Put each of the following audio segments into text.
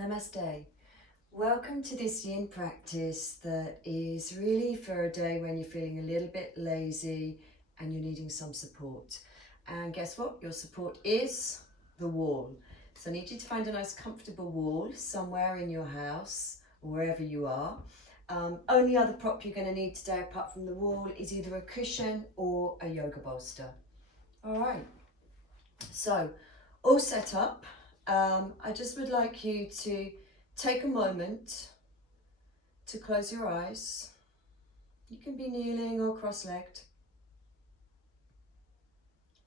Namaste. Welcome to this yin practice that is really for a day when you're feeling a little bit lazy and you're needing some support. And guess what? Your support is the wall. So I need you to find a nice comfortable wall somewhere in your house or wherever you are. Only other prop you're going to need today apart from the wall is either a cushion or a yoga bolster. All right. So all set up. I just would like you to take a moment to close your eyes. You can be kneeling or cross-legged.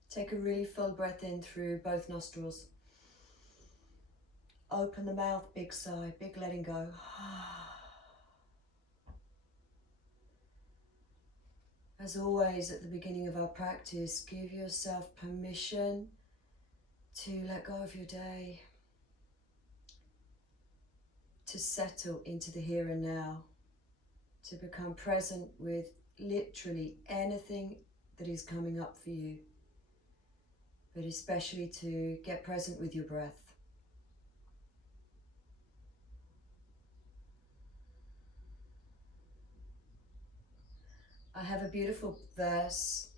Take a really full breath in through both nostrils. Open the mouth, big sigh, big letting go. As always at the beginning of our practice, give yourself permission to let go of your day, to settle into the here and now, to become present with literally anything that is coming up for you, but especially to get present with your breath. I have a beautiful verse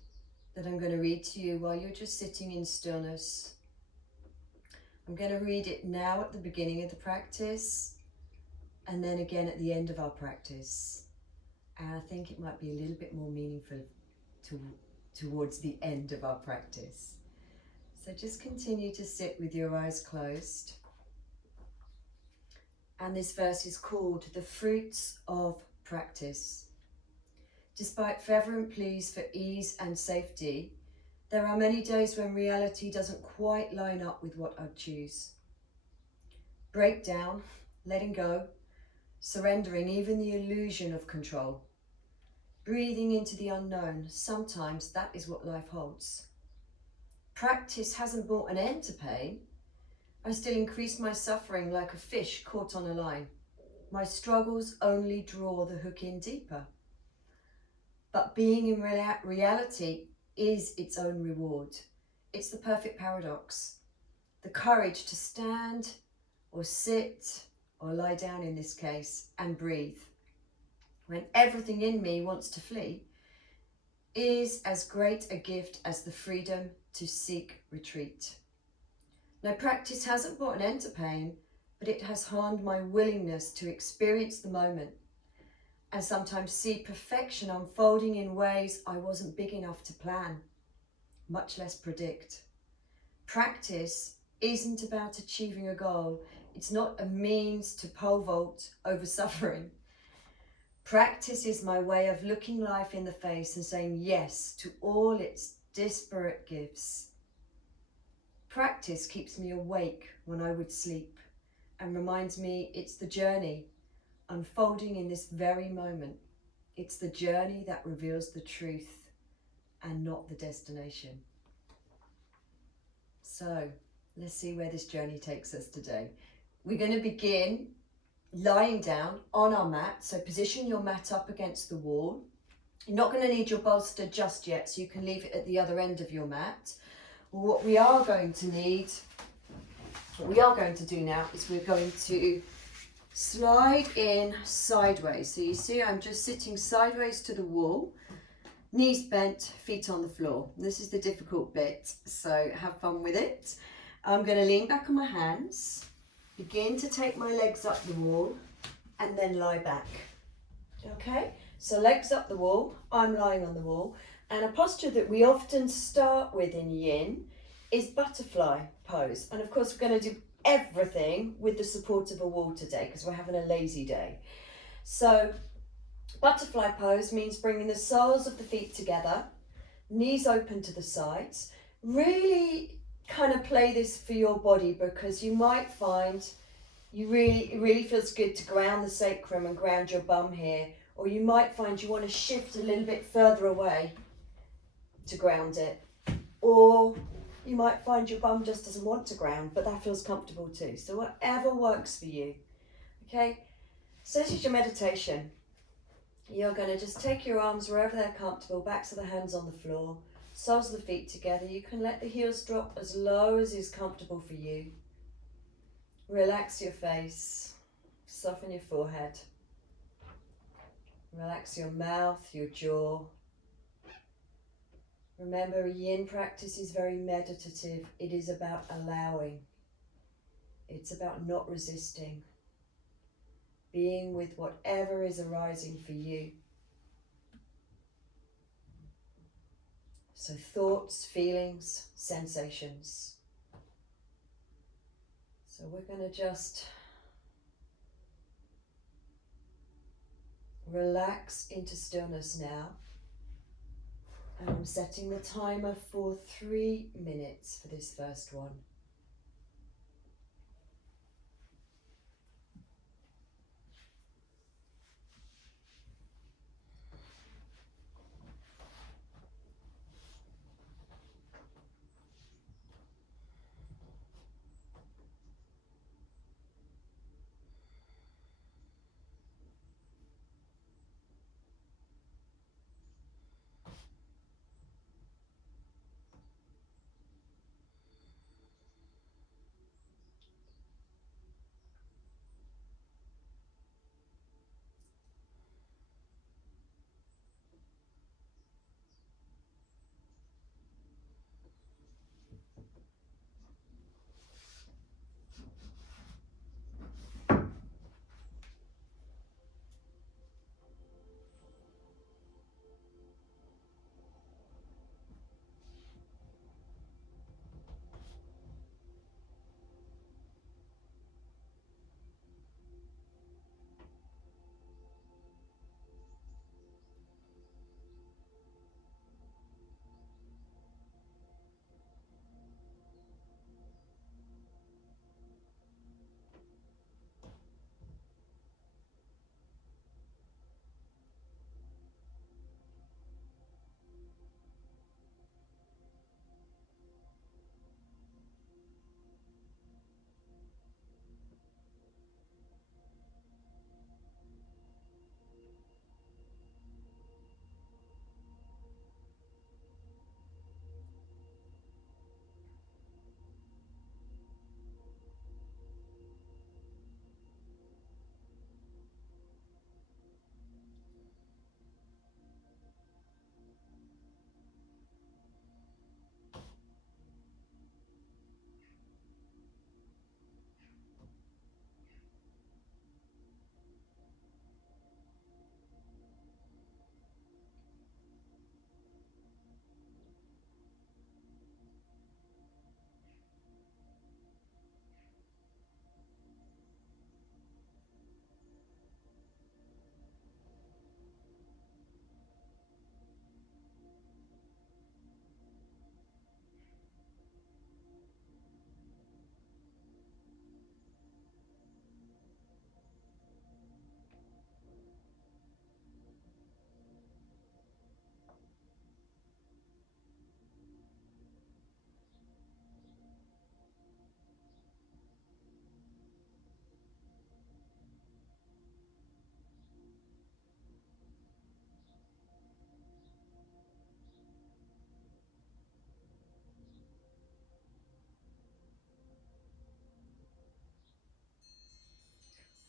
that I'm going to read to you while you're just sitting in stillness. I'm going to read it now at the beginning of the practice and then again at the end of our practice. And I think it might be a little bit more meaningful towards the end of our practice. So just continue to sit with your eyes closed. And this verse is called The Fruits of Practice. Despite fervent pleas for ease and safety, there are many days when reality doesn't quite line up with what I'd choose. Breakdown, letting go, surrendering even the illusion of control. Breathing into the unknown, sometimes that is what life holds. Practice hasn't brought an end to pain. I still increase my suffering like a fish caught on a line. My struggles only draw the hook in deeper. But being in reality is its own reward. It's the perfect paradox. The courage to stand or sit or lie down in this case and breathe when everything in me wants to flee is as great a gift as the freedom to seek retreat. Now, practice hasn't brought an end to pain, but it has hardened my willingness to experience the moment and sometimes see perfection unfolding in ways I wasn't big enough to plan, much less predict. Practice isn't about achieving a goal. It's not a means to pole vault over suffering. Practice is my way of looking life in the face and saying yes to all its disparate gifts. Practice keeps me awake when I would sleep and reminds me it's the journey unfolding in this very moment. It's the journey that reveals the truth and not the destination. So let's see where this journey takes us today. We're going to begin lying down on our mat. So position your mat up against the wall. You're not going to need your bolster just yet, so you can leave it at the other end of your mat. What we are going to do now is we're going to slide in sideways. So you see I'm just sitting sideways to the wall, knees bent, feet on the floor. This is the difficult bit, so have fun with it. I'm going to lean back on my hands, begin to take my legs up the wall and then lie back. Okay, so legs up the wall, I'm lying on the wall, and a posture that we often start with in yin is butterfly pose. And of course we're going to do everything with the support of a wall today because we're having a lazy day. So butterfly pose means bringing the soles of the feet together, knees open to the sides. Really kind of play this for your body because you might find it really feels good to ground the sacrum and ground your bum here, or you might find you want to shift a little bit further away to ground it, or you might find your bum just doesn't want to ground, but that feels comfortable too. So whatever works for you, okay? So this is your meditation. You're going to just take your arms wherever they're comfortable, backs of the hands on the floor, soles of the feet together. You can let the heels drop as low as is comfortable for you. Relax your face, soften your forehead, relax your mouth, your jaw. Remember, a yin practice is very meditative. It is about allowing. It's about not resisting. Being with whatever is arising for you. So thoughts, feelings, sensations. So we're going to just relax into stillness now. And I'm setting the timer for 3 minutes for this first one.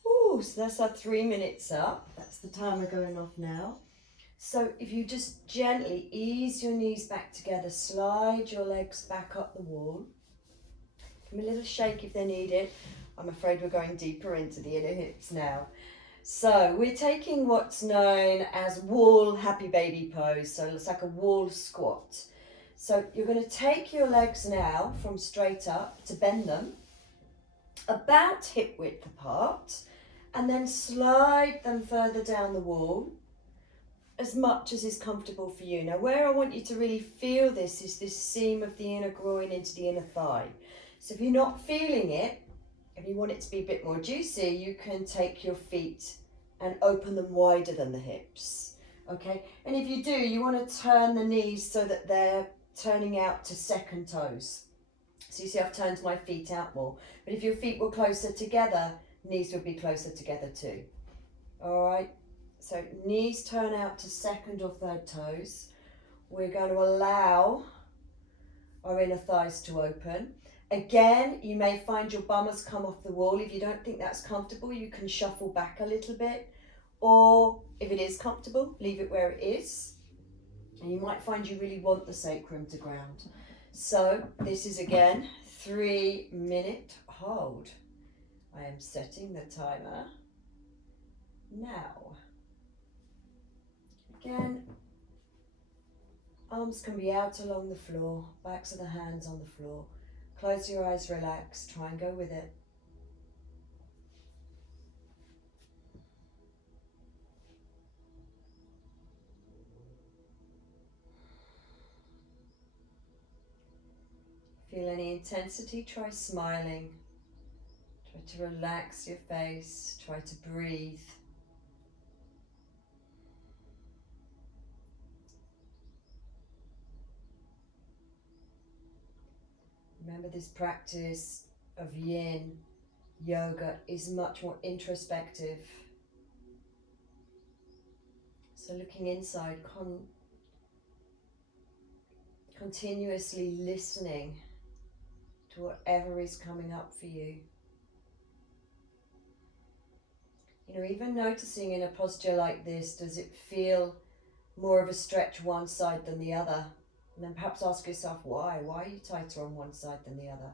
Ooh, so that's our 3 minutes up. That's the timer going off now. So if you just gently ease your knees back together, slide your legs back up the wall. Give them a little shake if they need it. I'm afraid we're going deeper into the inner hips now. So we're taking what's known as wall happy baby pose. So it's like a wall squat. So you're going to take your legs now from straight up to bend them about hip width apart, and then slide them further down the wall as much as is comfortable for you. Now where I want you to really feel this is this seam of the inner groin into the inner thigh. So if you're not feeling it, if you want it to be a bit more juicy, you can take your feet and open them wider than the hips. Okay, and if you do, you want to turn the knees so that they're turning out to second toes. So you see I've turned my feet out more. But if your feet were closer together, knees would be closer together too. All right, so knees turn out to second or third toes. We're going to allow our inner thighs to open. Again, you may find your bum has come off the wall. If you don't think that's comfortable, you can shuffle back a little bit. Or if it is comfortable, leave it where it is. And you might find you really want the sacrum to ground. So this is again 3-minute hold. I am setting the timer now. Again, arms can be out along the floor, backs of the hands on the floor. Close your eyes, relax, try and go with it. Feel any intensity, try smiling. Try to relax your face, try to breathe. Remember, this practice of Yin Yoga is much more introspective. So looking inside, continuously listening to whatever is coming up for you. You know, even noticing in a posture like this, does it feel more of a stretch one side than the other? And then perhaps ask yourself why. Why are you tighter on one side than the other?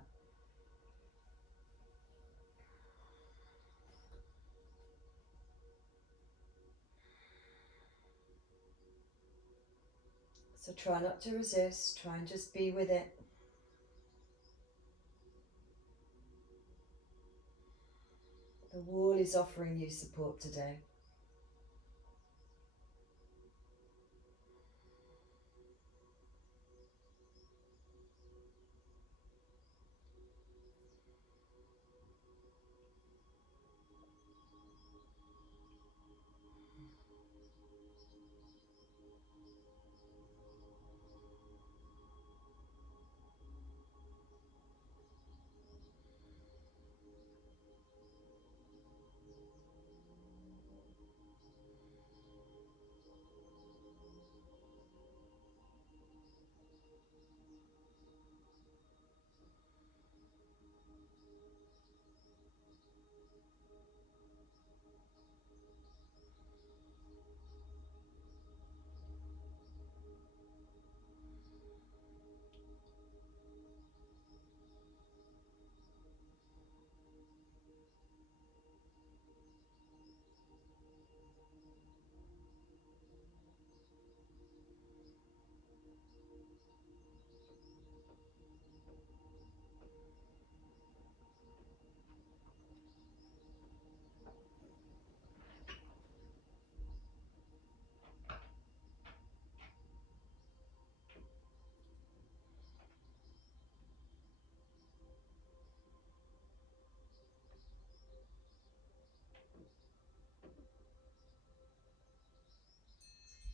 So try not to resist, try and just be with it. The wall is offering you support today.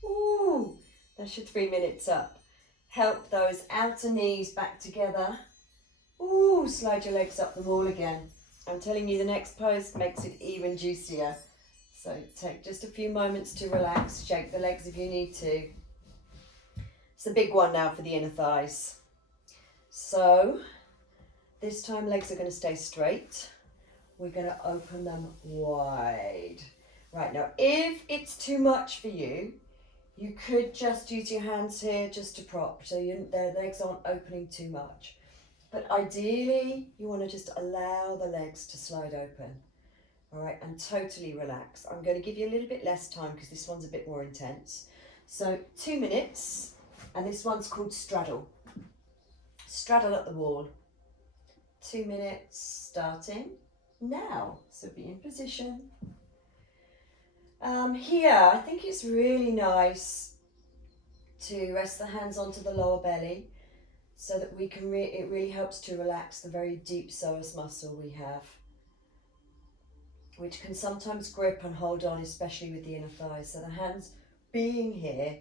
Ooh, that's your 3 minutes up. Help those outer knees back together. Ooh, slide your legs up the wall again. I'm telling you, the next pose makes it even juicier. So take just a few moments to relax, shake the legs if you need to. It's the big one now for the inner thighs. So this time legs are going to stay straight. We're going to open them wide. Right, now if it's too much for you, you could just use your hands here just to prop, so their legs aren't opening too much. But ideally, you want to just allow the legs to slide open. All right, and totally relax. I'm going to give you a little bit less time because this one's a bit more intense. So 2 minutes, and this one's called straddle. Straddle at the wall. 2 minutes starting now. So be in position. Here, I think it's really nice to rest the hands onto the lower belly so that we can, it really helps to relax the very deep psoas muscle we have, which can sometimes grip and hold on, especially with the inner thighs. So the hands being here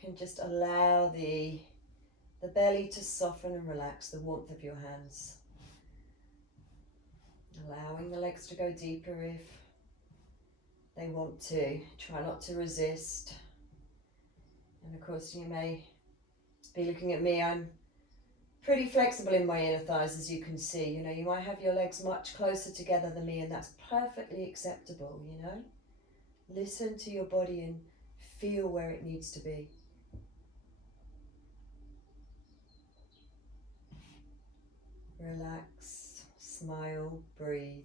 can just allow the belly to soften and relax, the warmth of your hands. Allowing the legs to go deeper if they want to. Try not to resist. And of course you may be looking at me, I'm Pretty flexible in my inner thighs, as you can see. You know, you might have your legs much closer together than me, and that's perfectly acceptable, you know. Listen to your body and feel where it needs to be. Relax, smile, breathe.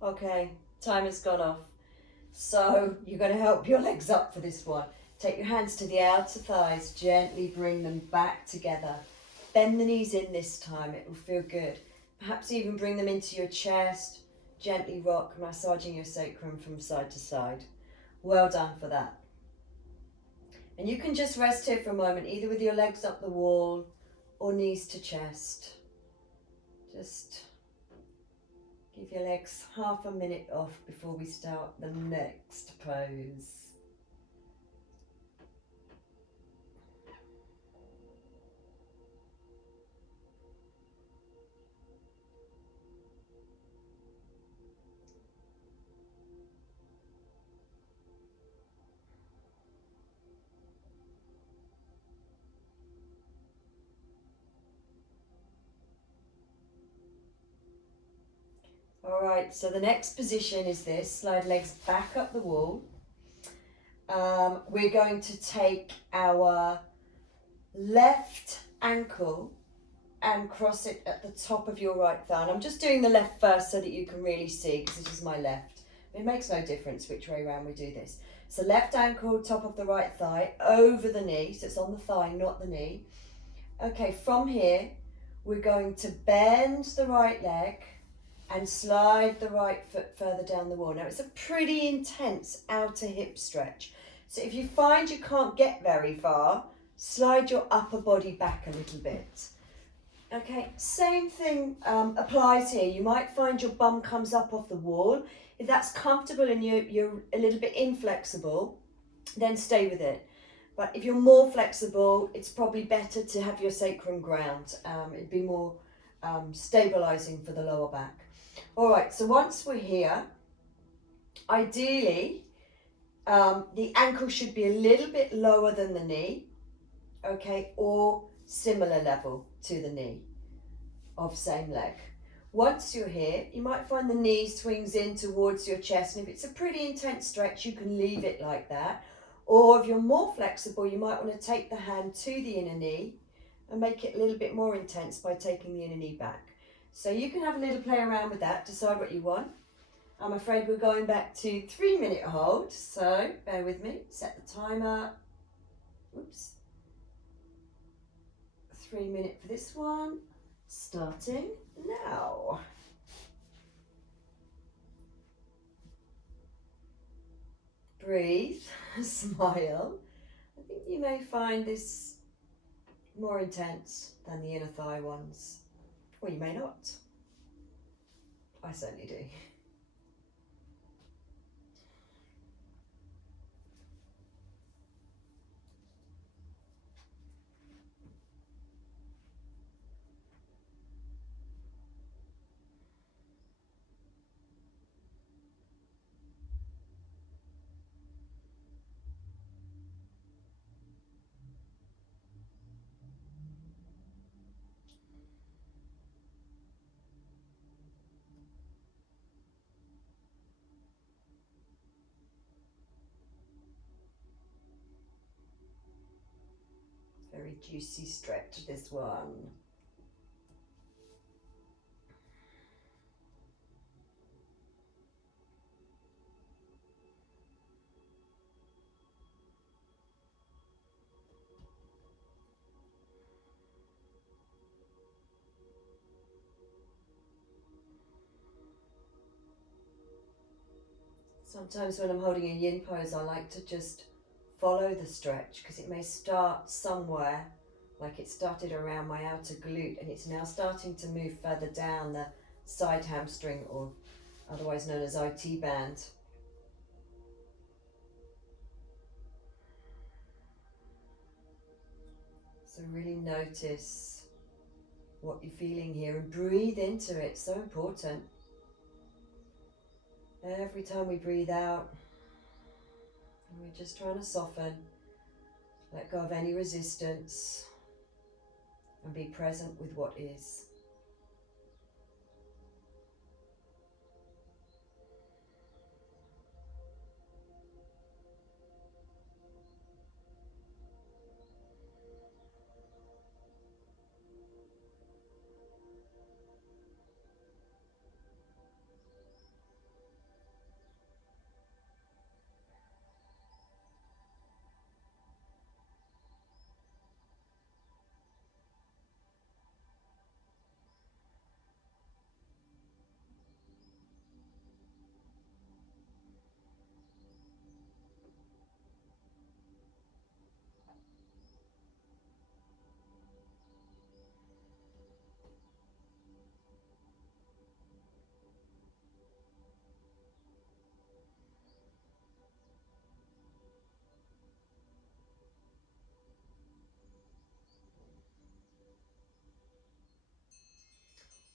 Okay, time has gone off. So you're going to help your legs up for this one. Take your hands to the outer thighs, gently bring them back together. Bend the knees in this time, it will feel good. Perhaps even bring them into your chest. Gently rock, massaging your sacrum from side to side. Well done for that. And you can just rest here for a moment, either with your legs up the wall or knees to chest. Just give your legs half a minute off before we start the next pose. All right, so the next position is this, slide legs back up the wall. We're going to take our left ankle and cross it at the top of your right thigh. And I'm just doing the left first so that you can really see, because this is my left. It makes no difference which way around we do this. So left ankle, top of the right thigh, over the knee, so it's on the thigh, not the knee. Okay, from here, we're going to bend the right leg and slide the right foot further down the wall. Now it's a pretty intense outer hip stretch. So if you find you can't get very far, slide your upper body back a little bit. Okay, same thing applies here. You might find your bum comes up off the wall. If that's comfortable and you're a little bit inflexible, then stay with it. But if you're more flexible, it's probably better to have your sacrum ground. It'd be more stabilizing for the lower back. All right, so once we're here, ideally, the ankle should be a little bit lower than the knee, okay, or similar level to the knee of same leg. Once you're here, you might find the knee swings in towards your chest, and if it's a pretty intense stretch, you can leave it like that. Or if you're more flexible, you might want to take the hand to the inner knee and make it a little bit more intense by taking the inner knee back. So you can have a little play around with that, decide what you want. I'm afraid we're going back to 3-minute hold, so bear with me, set the timer. Oops. 3-minute for this one, starting now. Breathe, smile. I think you may find this more intense than the inner thigh ones, or you may not. I certainly do. juicy stretch, this one. Sometimes when I'm holding a yin pose, I like to just follow the stretch because it may start somewhere, like it started around my outer glute and it's now starting to move further down the side hamstring, or otherwise known as IT band. So really notice what you're feeling here and breathe into it. So important. Every time we breathe out, we're just trying to soften, let go of any resistance, and be present with what is.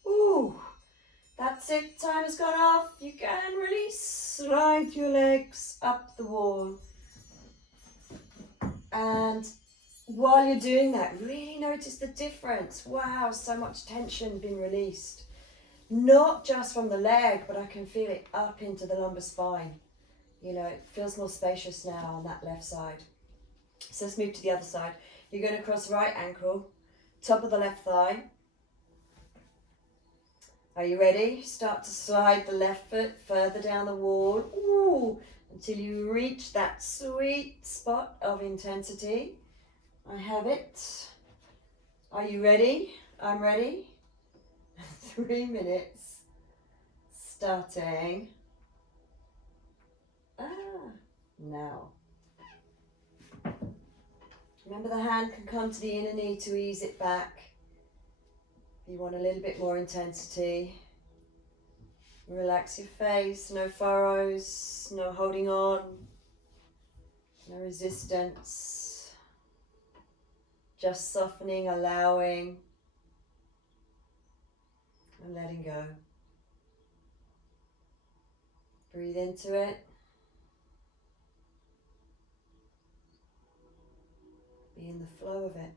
Ooh, that's it, time has gone off. You can release, slide your legs up the wall. And while you're doing that, really notice the difference. Wow, so much tension being released. Not just from the leg, but I can feel it up into the lumbar spine. You know, it feels more spacious now on that left side. So let's move to the other side. You're going to cross right ankle, top of the left thigh. Are you ready? Start to slide the left foot further down the wall. Ooh, until you reach that sweet spot of intensity. I have it. Are you ready? I'm ready. 3 minutes. Starting. Now. Remember, the hand can come to the inner knee to ease it back. If you want a little bit more intensity. Relax your face, no furrows, no holding on, no resistance. Just softening, allowing, and letting go. Breathe into it. Be in the flow of it.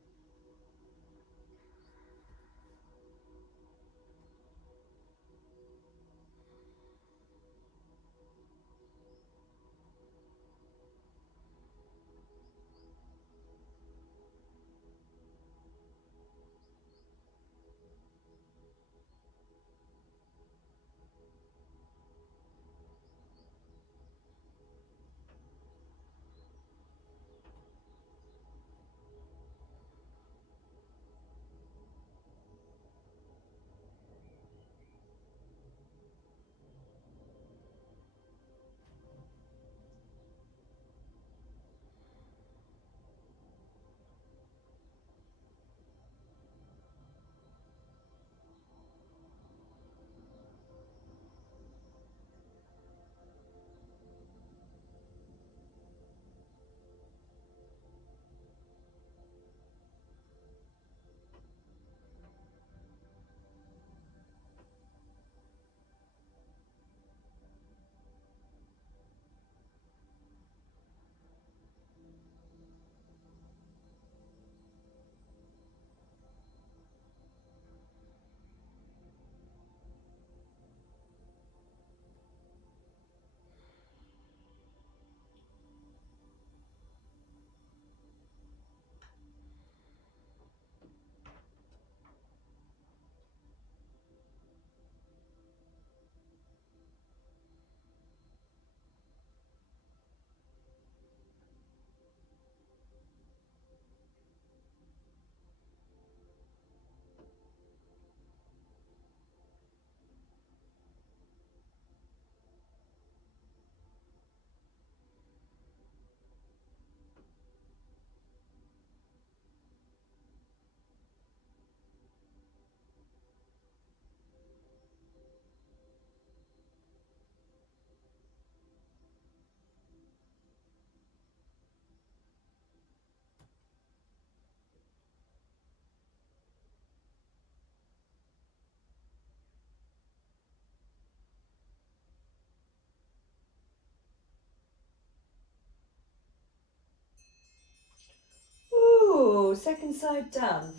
second side done.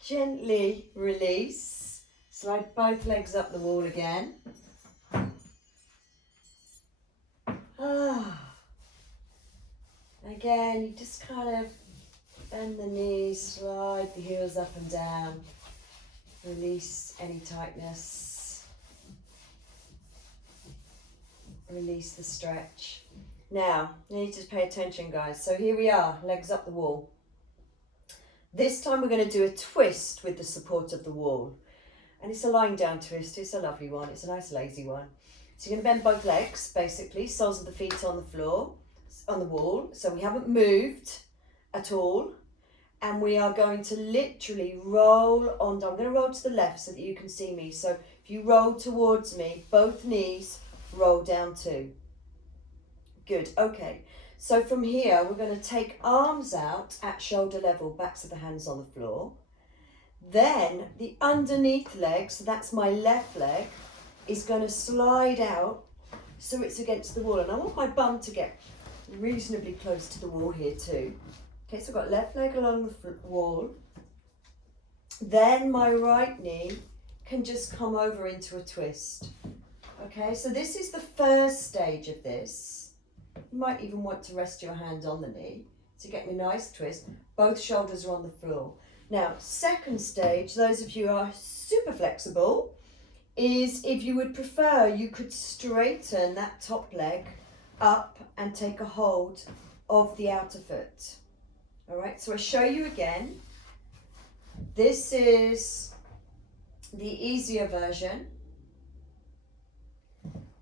Gently release. Slide both legs up the wall again. Again, you just kind of bend the knees, slide the heels up and down. Release any tightness. Release the stretch. Now, you need to pay attention, guys. So here we are, legs up the wall. This time we're going to do a twist with the support of the wall. And it's a lying down twist. It's a lovely one. It's a nice lazy one. So you're going to bend both legs, basically. Soles of the feet on the floor, on the wall. So we haven't moved at all. And we are going to literally roll on. I'm going to roll to the left so that you can see me. So if you roll towards me, both knees roll down too. Good. Okay. So from here, we're going to take arms out at shoulder level, backs of the hands on the floor. Then the underneath leg, so that's my left leg, is going to slide out so it's against the wall. And I want my bum to get reasonably close to the wall here too. Okay, so I've got left leg along the wall. Then my right knee can just come over into a twist. Okay, so this is the first stage of this. You might even want to rest your hand on the knee to get a nice twist. Both shoulders are on the floor. Now, second stage, those of you who are super flexible, is if you would prefer, you could straighten that top leg up and take a hold of the outer foot. All right, so I'll show you again. This is the easier version.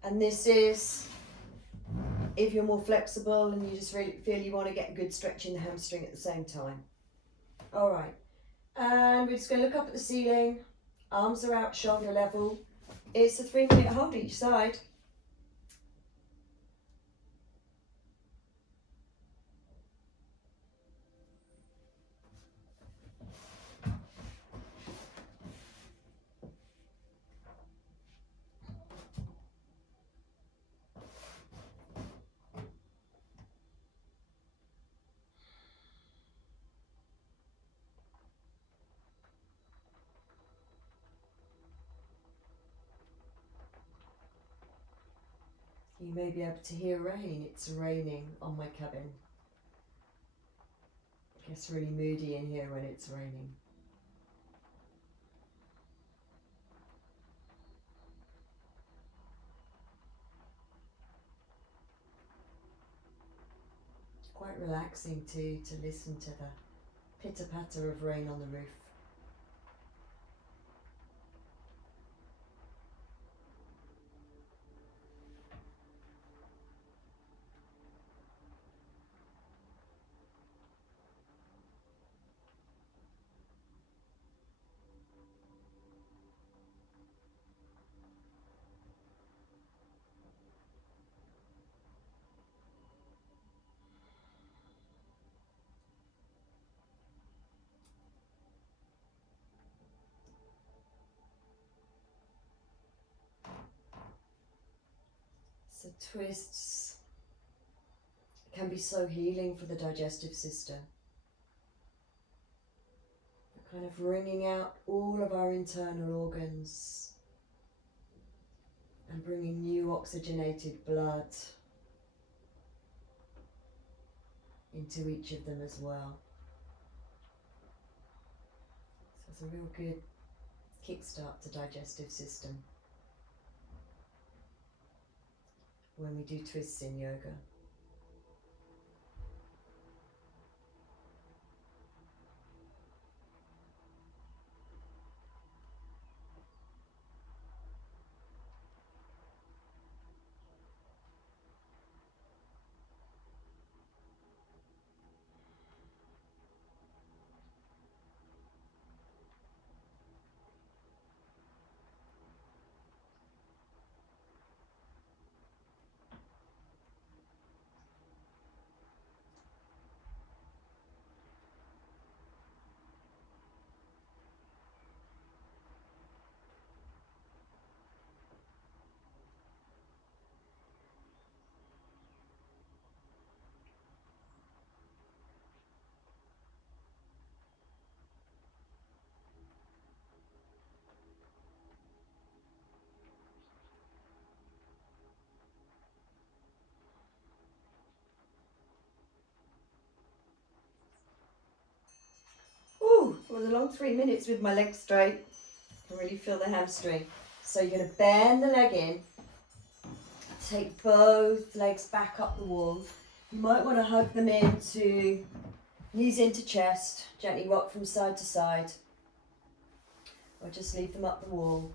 And this is if you're more flexible and you just really feel you want to get a good stretch in the hamstring at the same time. All right, and we're just going to look up at the ceiling. Arms are out, shoulder level. It's a 3-minute hold each side. You may be able to hear rain. It's raining on my cabin. It gets really moody in here when it's raining. It's quite relaxing too to listen to the pitter-patter of rain on the roof. So twists can be so healing for the digestive system. Kind of wringing out all of our internal organs and bringing new oxygenated blood into each of them as well. So it's a real good kickstart to digestive system when we do twists in yoga. It was a long 3 minutes with my legs straight. I can really feel the hamstring. So you're going to bend the leg in. Take both legs back up the wall. You might want to hug them into, knees into chest. Gently rock from side to side. Or just leave them up the wall.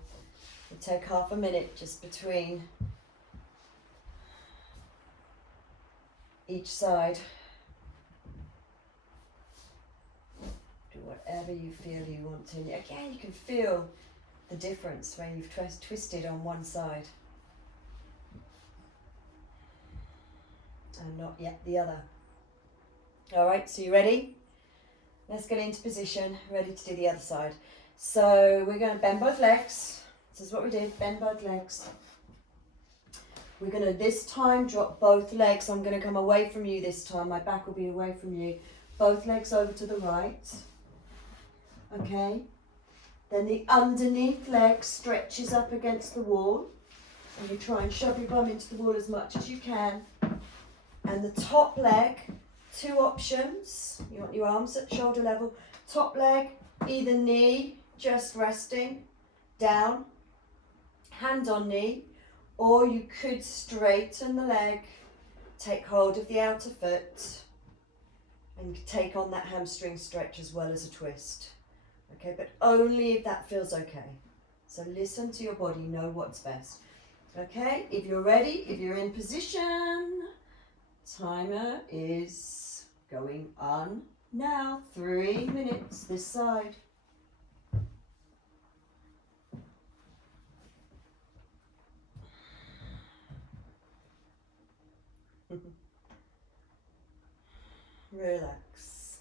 And take half a minute just between each side. Do whatever you feel you want to. Again, you can feel the difference when you've twisted on one side. And not yet the other. Alright, so you ready? Let's get into position, ready to do the other side. So we're going to bend both legs. This is what we did, bend both legs. We're going to this time drop both legs. I'm going to come away from you this time. My back will be away from you. Both legs over to the right. Okay. Then the underneath leg stretches up against the wall. And you try and shove your bum into the wall as much as you can. And the top leg, 2 options. You want your arms at shoulder level. Top leg, either knee, just resting, down, hand on knee. Or you could straighten the leg, take hold of the outer foot, and take on that hamstring stretch as well as a twist. Okay, but only if that feels okay. So listen to your body, know what's best. Okay, if you're ready, if you're in position, timer is going on now. 3 minutes this side. Relax.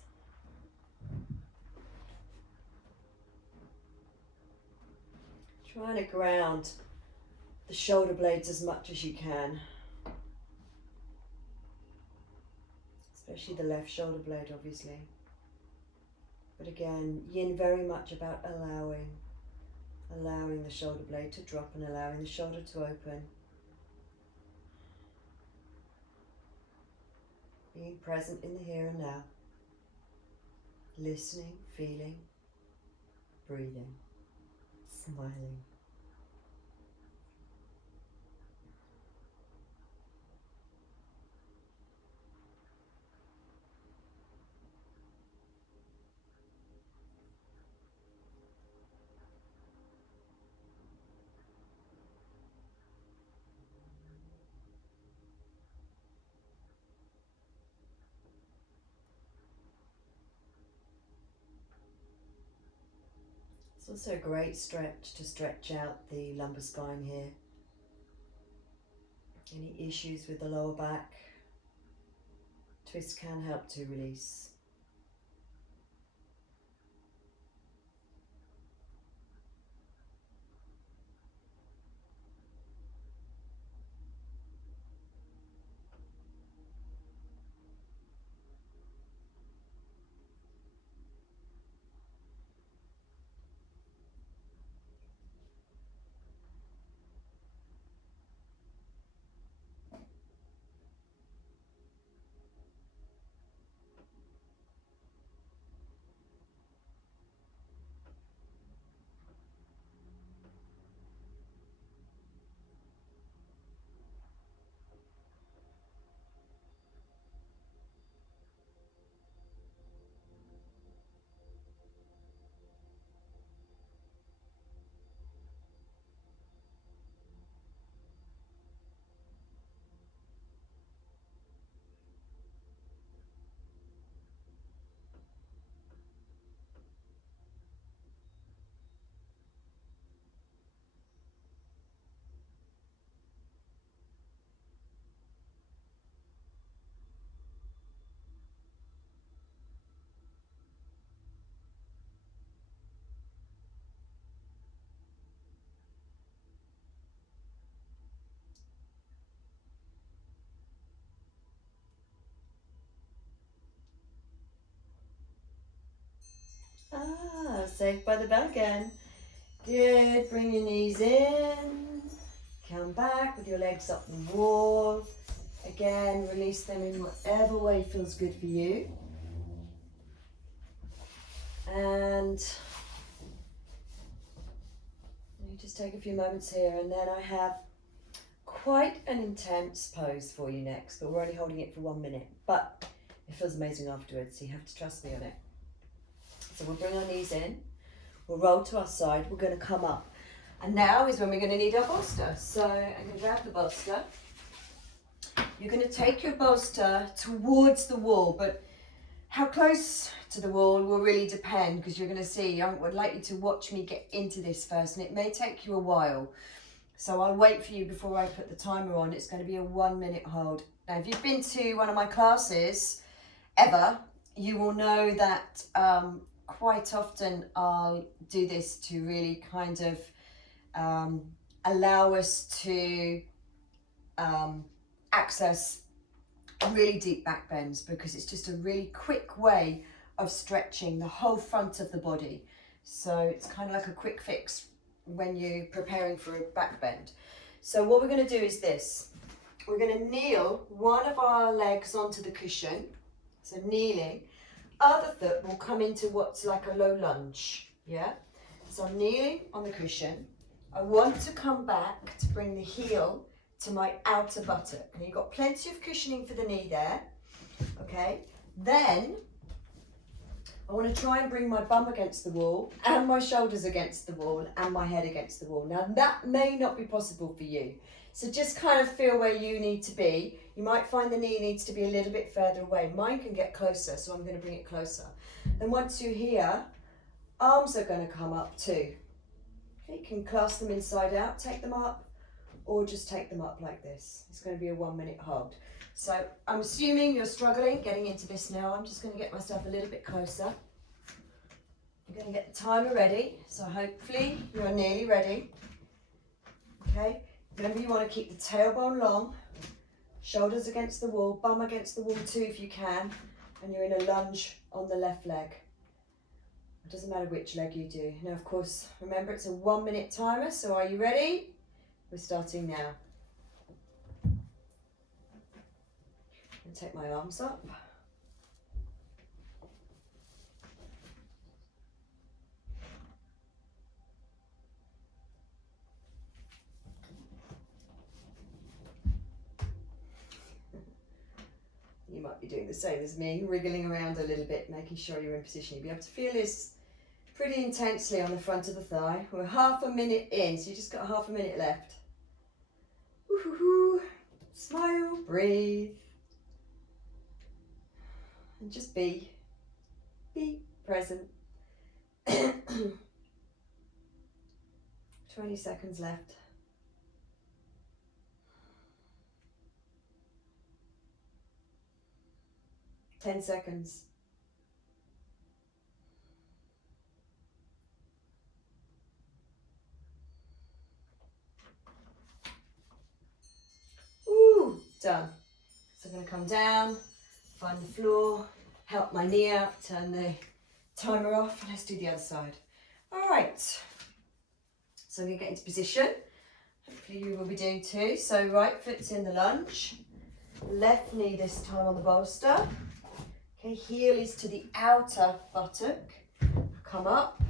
Trying to ground the shoulder blades as much as you can. Especially the left shoulder blade, obviously. But again, yin very much about allowing the shoulder blade to drop and allowing the shoulder to open. Being present in the here and now. Listening, feeling, breathing, smiling. It's also a great stretch to stretch out the lumbar spine here. Any issues with the lower back, twist can help to release. Safe by the bell again. Good, bring your knees in. Come back with your legs up the wall. Again, release them in whatever way feels good for you. And you just take a few moments here, and then I have quite an intense pose for you next, but we're only holding it for 1 minute, but it feels amazing afterwards, so you have to trust me on it. So we'll bring our knees in, we'll roll to our side, we're going to come up, and now is when we're going to need our bolster. So I'm going to grab the bolster. You're going to take your bolster towards the wall, but how close to the wall will really depend, because you're going to see, I would like you to watch me get into this first, and it may take you a while. So I'll wait for you before I put the timer on. It's going to be a 1 minute hold. Now, if you've been to one of my classes ever, you will know that quite often I'll do this to really kind of allow us to access really deep back bends, because it's just a really quick way of stretching the whole front of the body. So it's kind of like a quick fix when you're preparing for a back bend. So what we're going to do is this. We're going to kneel one of our legs onto the cushion. So kneeling. Other foot will come into what's like a low lunge. Yeah? So I'm kneeling on the cushion. I want to come back to bring the heel to my outer buttock. And you've got plenty of cushioning for the knee there. Okay? Then I want to try and bring my bum against the wall and my shoulders against the wall and my head against the wall. Now that may not be possible for you. So just kind of feel where you need to be. You might find the knee needs to be a little bit further away. Mine can get closer, so I'm going to bring it closer. Then once you're here, arms are going to come up too. Okay, you can clasp them inside out, take them up, or just take them up like this. It's going to be a 1 minute hold. So I'm assuming you're struggling getting into this now. I'm just going to get myself a little bit closer. I'm going to get the timer ready. So hopefully you're nearly ready. Okay. Remember, you want to keep the tailbone long, shoulders against the wall, bum against the wall too if you can, and you're in a lunge on the left leg. It doesn't matter which leg you do. Now, of course, remember it's a 1 minute timer. So are you ready? We're starting now. And take my arms up. You might be doing the same as me, wriggling around a little bit, making sure you're in position. You'll be able to feel this pretty intensely on the front of the thigh. We're half a minute in, so you just got half a minute left. Woo-hoo-hoo. Smile, breathe. And just be present. 20 seconds left. Ten seconds. Ooh, done. So I'm going to come down, find the floor, help my knee out, turn the timer off, and let's do the other side. All right. So I'm going to get into position. Hopefully you will be doing too. So right foot's in the lunge, left knee this time on the bolster. Okay, heel is to the outer buttock. Come up.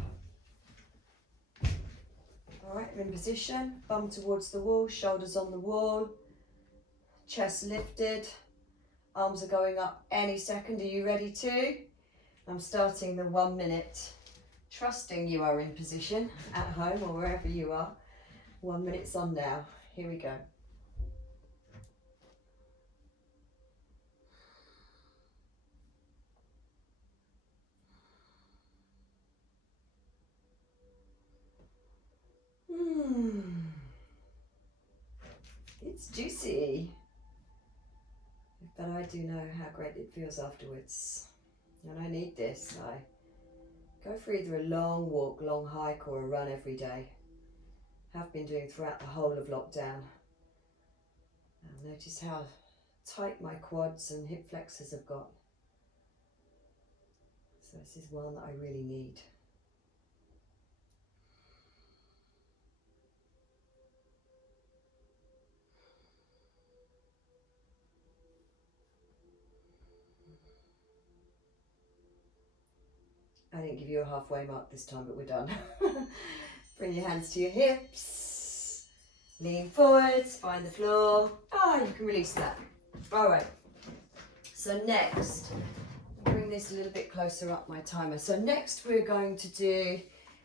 All right, we're in position. Bum towards the wall, shoulders on the wall, chest lifted. Arms are going up any second. Are you ready too? I'm starting the 1 minute. Trusting you are in position at home or wherever you are. 1 minute's on now. Here we go. It's juicy. But I do know how great it feels afterwards. And I need this. I go for either a long walk, long hike, or a run every day. Have been doing throughout the whole of lockdown. And notice how tight my quads and hip flexors have got. So this is one that I really need. I didn't give you a halfway mark this time, but we're done. Bring your hands to your hips. Lean forwards, find the floor. You can release that. All right. So next, bring this a little bit closer up my timer. So next we're going to do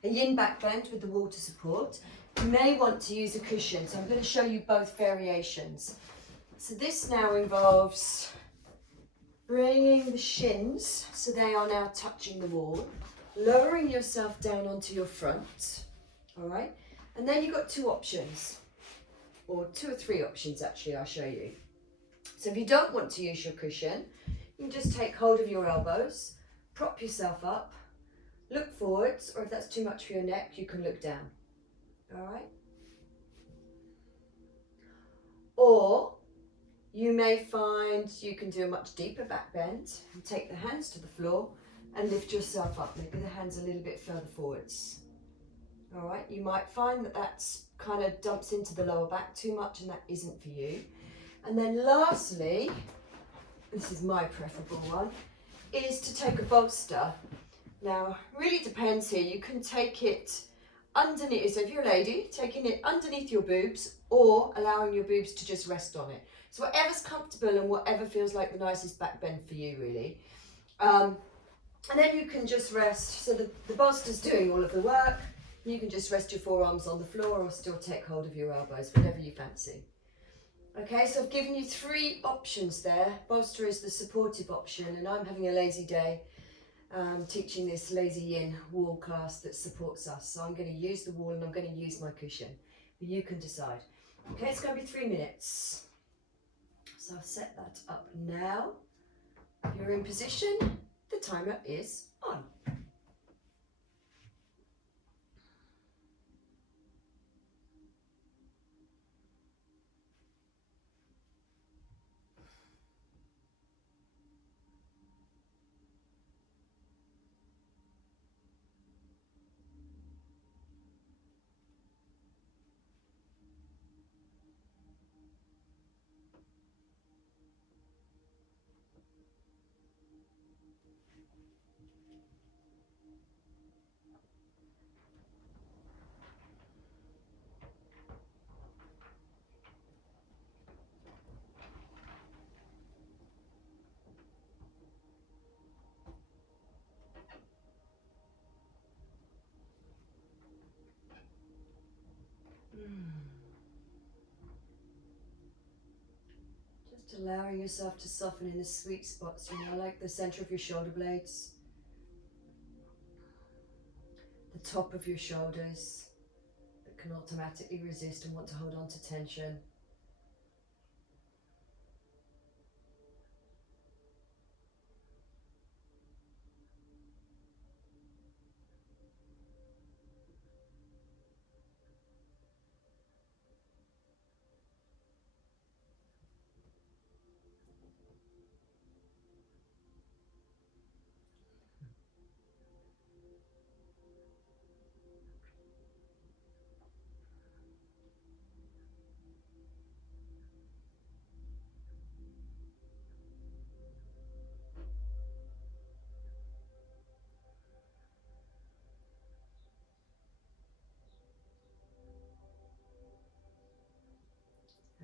a yin back bend with the water support. You may want to use a cushion, so I'm going to show you both variations. So this now involves bringing the shins, so they are now touching the wall, lowering yourself down onto your front, all right? And then you've got two options, or two or three options actually, I'll show you. So if you don't want to use your cushion, you can just take hold of your elbows, prop yourself up, look forwards, or if that's too much for your neck, you can look down, all right? Or you may find you can do a much deeper back bend and take the hands to the floor and lift yourself up. Maybe the hands a little bit further forwards. All right, you might find that that's kind of dumps into the lower back too much and that isn't for you. And then lastly, this is my preferable one, is to take a bolster. Now, really depends here. You can take it underneath, so if you're a lady, taking it underneath your boobs or allowing your boobs to just rest on it. So whatever's comfortable and whatever feels like the nicest back bend for you, really. And then you can just rest. So the bolster's doing all of the work. You can just rest your forearms on the floor or still take hold of your elbows, whatever you fancy. Okay, so I've given you three options there. Bolster is the supportive option, and I'm having a lazy day teaching this lazy yin wall class that supports us. So I'm going to use the wall and I'm going to use my cushion. But you can decide. Okay, it's going to be 3 minutes. So I'll set that up now. If you're in position, the timer is on. Just allowing yourself to soften in the sweet spots, like the center of your shoulder blades, the top of your shoulders that can automatically resist and want to hold on to tension.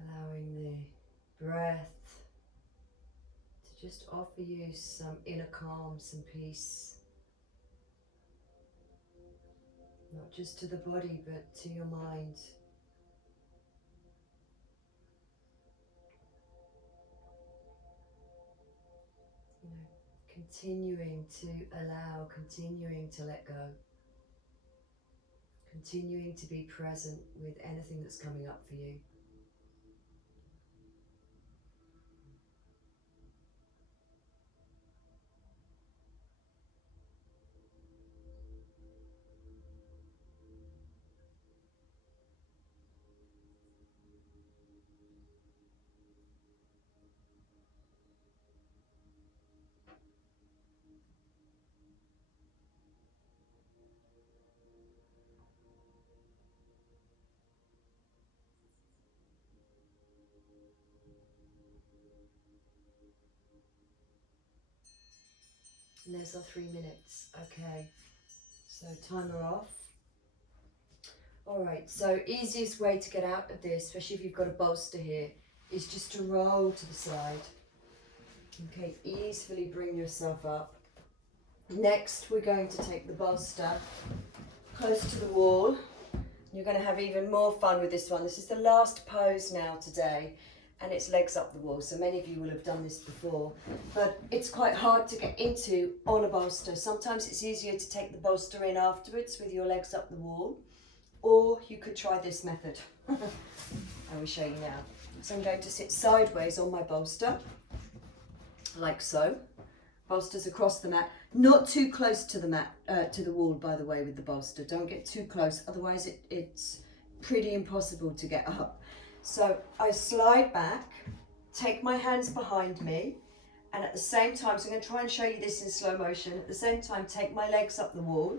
Allowing the breath to just offer you some inner calm, some peace. Not just to the body, but to your mind. Continuing to allow, continuing to let go. Continuing to be present with anything that's coming up for you. And there's our 3 minutes. Okay, so timer off. All right, so easiest way to get out of this, especially if you've got a bolster here, is just to roll to the side. Okay, easily bring yourself up. Next, we're going to take the bolster close to the wall. You're going to have even more fun with this one. This is the last pose now today, and it's legs up the wall. So many of you will have done this before, but it's quite hard to get into on a bolster. Sometimes it's easier to take the bolster in afterwards with your legs up the wall, or you could try this method. I will show you now. So I'm going to sit sideways on my bolster, like so. Bolsters across the mat, not too close to the mat, to the wall, by the way, with the bolster. Don't get too close, otherwise it's pretty impossible to get up. So I slide back, take my hands behind me, and at the same time, so I'm going to try and show you this in slow motion. At the same time, take my legs up the wall,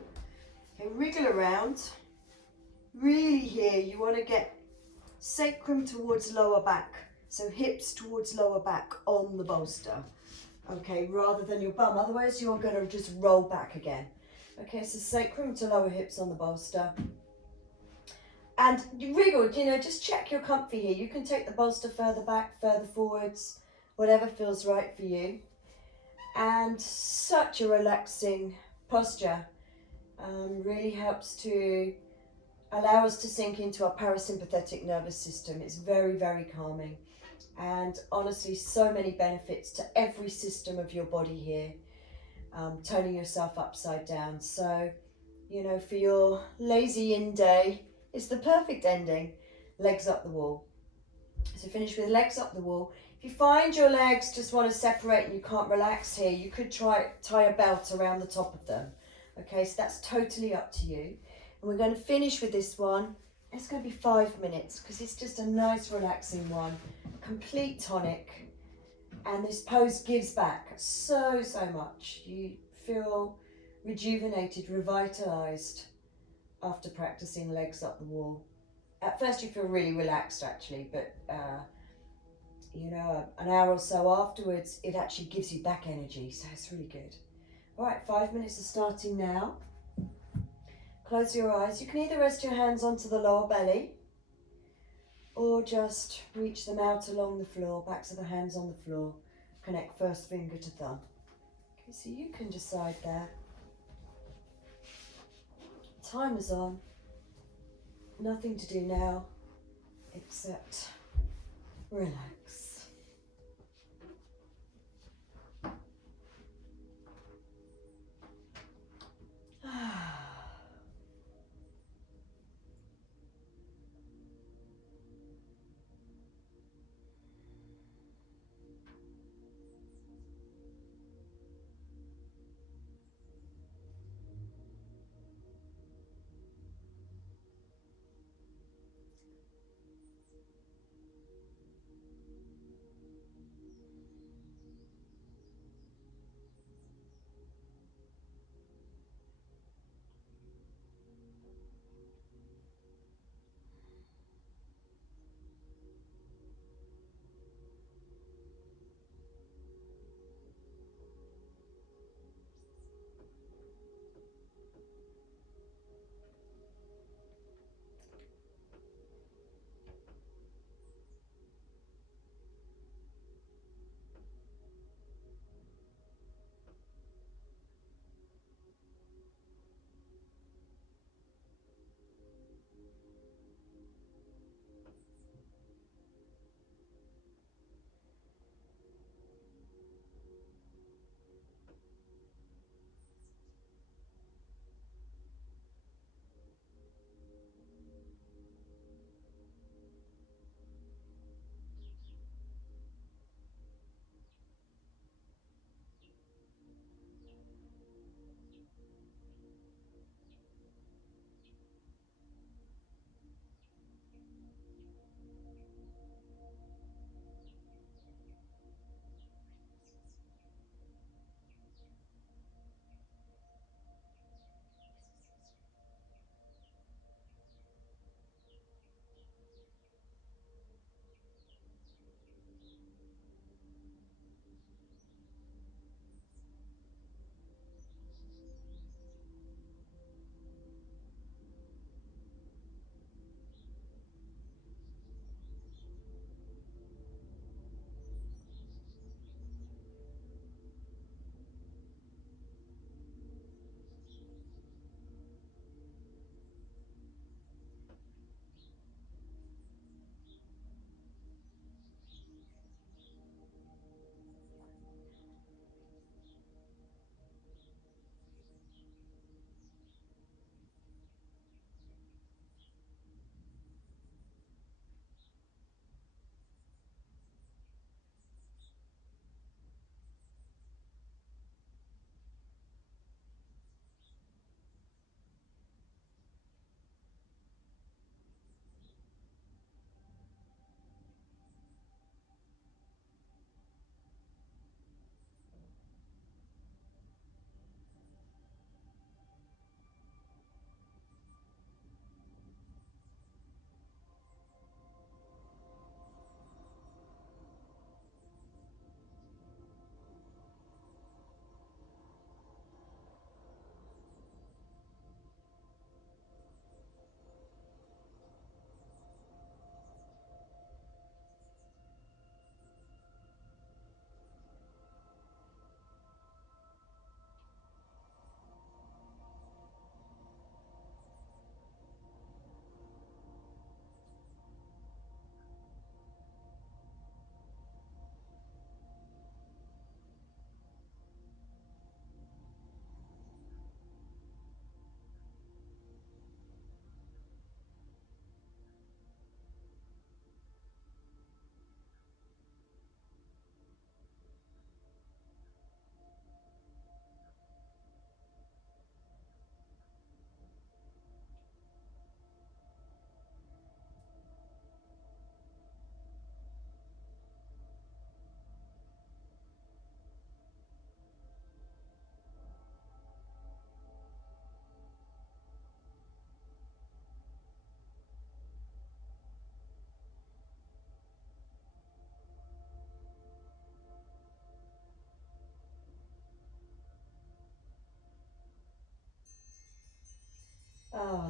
okay, wriggle around. Really here, you want to get sacrum towards lower back, so hips towards lower back on the bolster. Okay, rather than your bum, otherwise you're going to just roll back again. Okay, so sacrum to lower hips on the bolster. And you wriggle, you know, just check you're comfy here. You can take the bolster further back, further forwards, whatever feels right for you. And such a relaxing posture. Really helps to allow us to sink into our parasympathetic nervous system. It's very, very calming. And honestly, so many benefits to every system of your body here, turning yourself upside down. So, you know, for your lazy yin day, it's the perfect ending. Legs up the wall. So finish with legs up the wall. If you find your legs just want to separate and you can't relax here, you could try tie a belt around the top of them. Okay, so that's totally up to you. And we're going to finish with this one. It's going to be 5 minutes because it's just a nice relaxing one. Complete tonic, and this pose gives back so much. You feel rejuvenated, revitalized after practicing legs up the wall. At first you feel really relaxed actually, but you know, an hour or so afterwards it actually gives you back energy, so it's really good. All right, 5 minutes are starting now. Close your eyes. You can either rest your hands onto the lower belly or just reach them out along the floor, backs of the hands on the floor. Connect first finger to thumb. Okay, so you can decide there. Timer's on. Nothing to do now except relax.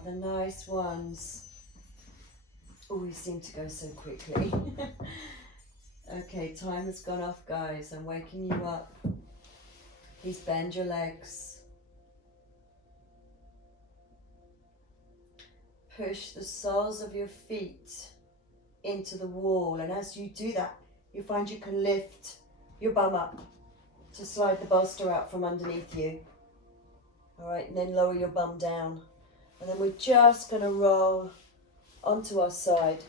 the nice ones. Always seem to go so quickly. Okay, time has gone off, guys. I'm waking you up. Please bend your legs. Push the soles of your feet into the wall, and as you do that, you find you can lift your bum up to slide the bolster out from underneath you. All right, and then lower your bum down. And then we're just going to roll onto our side.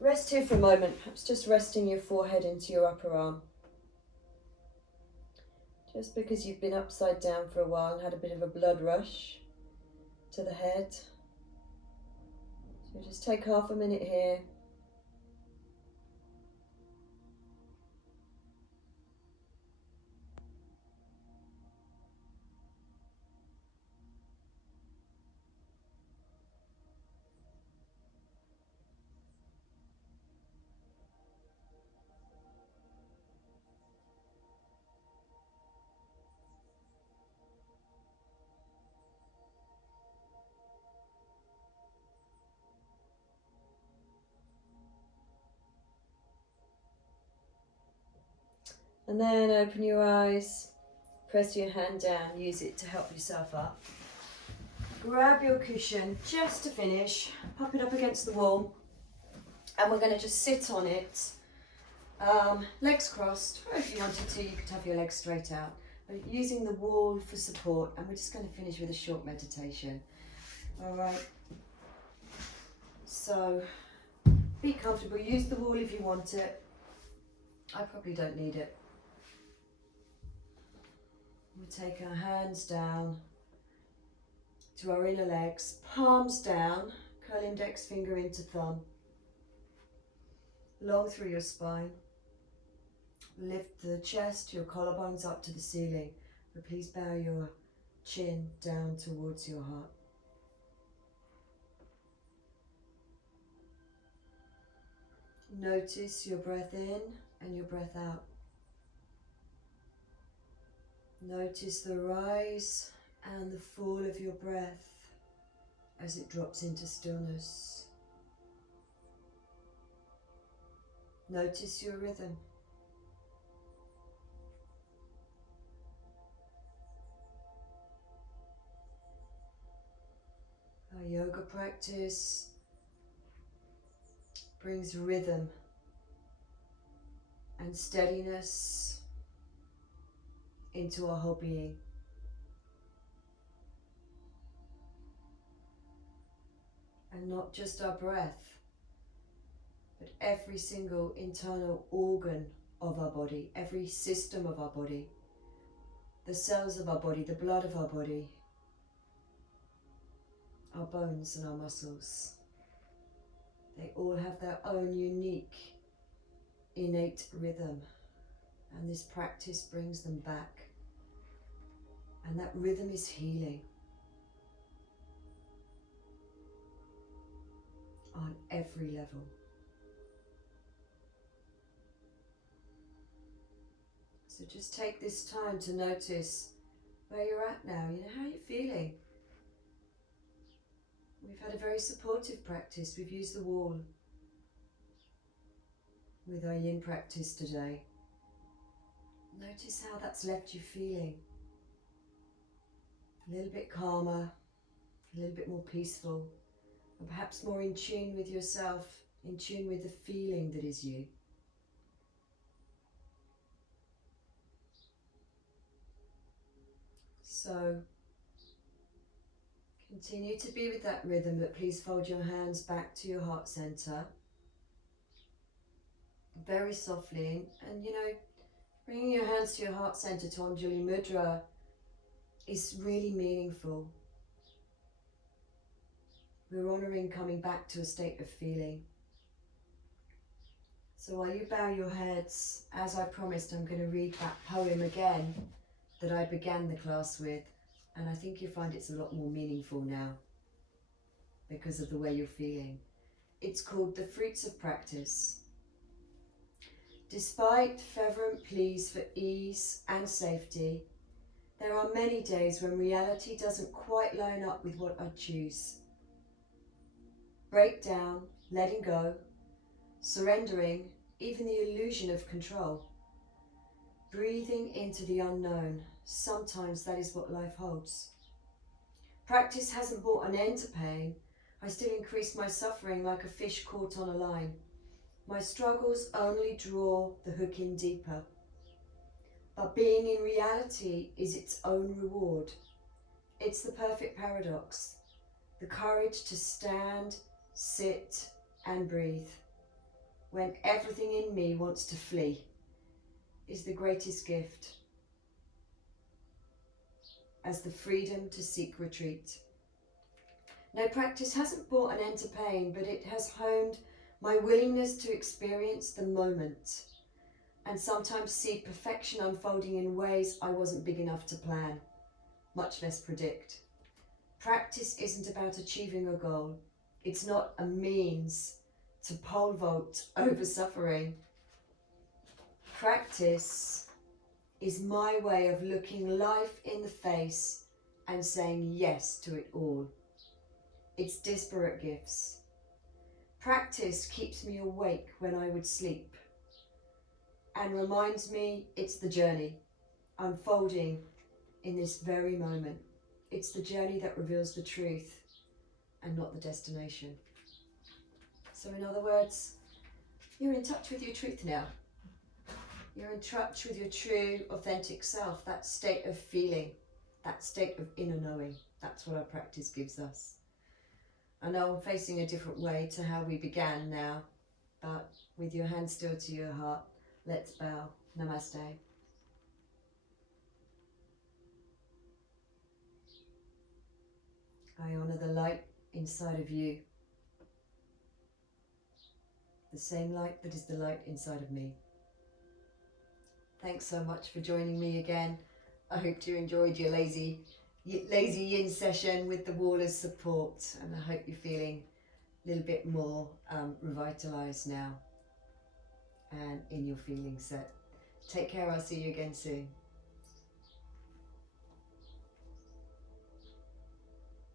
Rest here for a moment, perhaps just resting your forehead into your upper arm. Just because you've been upside down for a while and had a bit of a blood rush to the head. So just take half a minute here. And then open your eyes, press your hand down, use it to help yourself up. Grab your cushion just to finish, pop it up against the wall, and we're going to just sit on it, legs crossed, or if you wanted to, you could have your legs straight out, but using the wall for support, and we're just going to finish with a short meditation. All right, so be comfortable, use the wall if you want it. I probably don't need it. We take our hands down to our inner legs, palms down, curl index finger into thumb, long through your spine. Lift the chest, your collarbones up to the ceiling, but please bow your chin down towards your heart. Notice your breath in and your breath out. Notice the rise and the fall of your breath as it drops into stillness. Notice your rhythm. Our yoga practice brings rhythm and steadiness into our whole being. And not just our breath, but every single internal organ of our body, every system of our body, the cells of our body, the blood of our body, our bones and our muscles. They all have their own unique, innate rhythm, and this practice brings them back. And that rhythm is healing on every level. So just take this time to notice where you're at now. You know, how are you feeling? We've had a very supportive practice. We've used the wall with our yin practice today. Notice how that's left you feeling. A little bit calmer, a little bit more peaceful, and perhaps more in tune with yourself, in tune with the feeling that is you. So continue to be with that rhythm, but please fold your hands back to your heart center very softly. And you know, bringing your hands to your heart center, to Anjali Mudra, is really meaningful. We're honoring coming back to a state of feeling. So while you bow your heads, as I promised, I'm going to read that poem again that I began the class with, and I think you'll find it's a lot more meaningful now because of the way you're feeling. It's called The Fruits of Practice. Despite fervent pleas for ease and safety, there are many days when reality doesn't quite line up with what I choose. break down, letting go, surrendering even the illusion of control. Breathing into the unknown, sometimes that is what life holds. Practice hasn't brought an end to pain. I still increase my suffering like a fish caught on a line. My struggles only draw the hook in deeper. But being in reality is its own reward. It's the perfect paradox. The courage to stand, sit and breathe when everything in me wants to flee is the greatest gift, as the freedom to seek retreat. No, practice hasn't brought an end to pain, but it has honed my willingness to experience the moment and sometimes see perfection unfolding in ways I wasn't big enough to plan, much less predict. Practice isn't about achieving a goal. It's not a means to pole vault over suffering. Practice is my way of looking life in the face and saying yes to it all. It's disparate gifts. Practice keeps me awake when I would sleep and reminds me it's the journey unfolding in this very moment. It's the journey that reveals the truth and not the destination. So in other words, you're in touch with your truth now. You're in touch with your true, authentic self, that state of feeling, that state of inner knowing. That's what our practice gives us. I know I'm facing a different way to how we began now, but with your hand still to your heart, let's bow. Namaste. I honour the light inside of you, the same light that is the light inside of me. Thanks so much for joining me again. I hope you enjoyed your lazy yin session with the wall as support, and I hope you're feeling a little bit more revitalised now and in your feeling set. Take care, I'll see you again soon.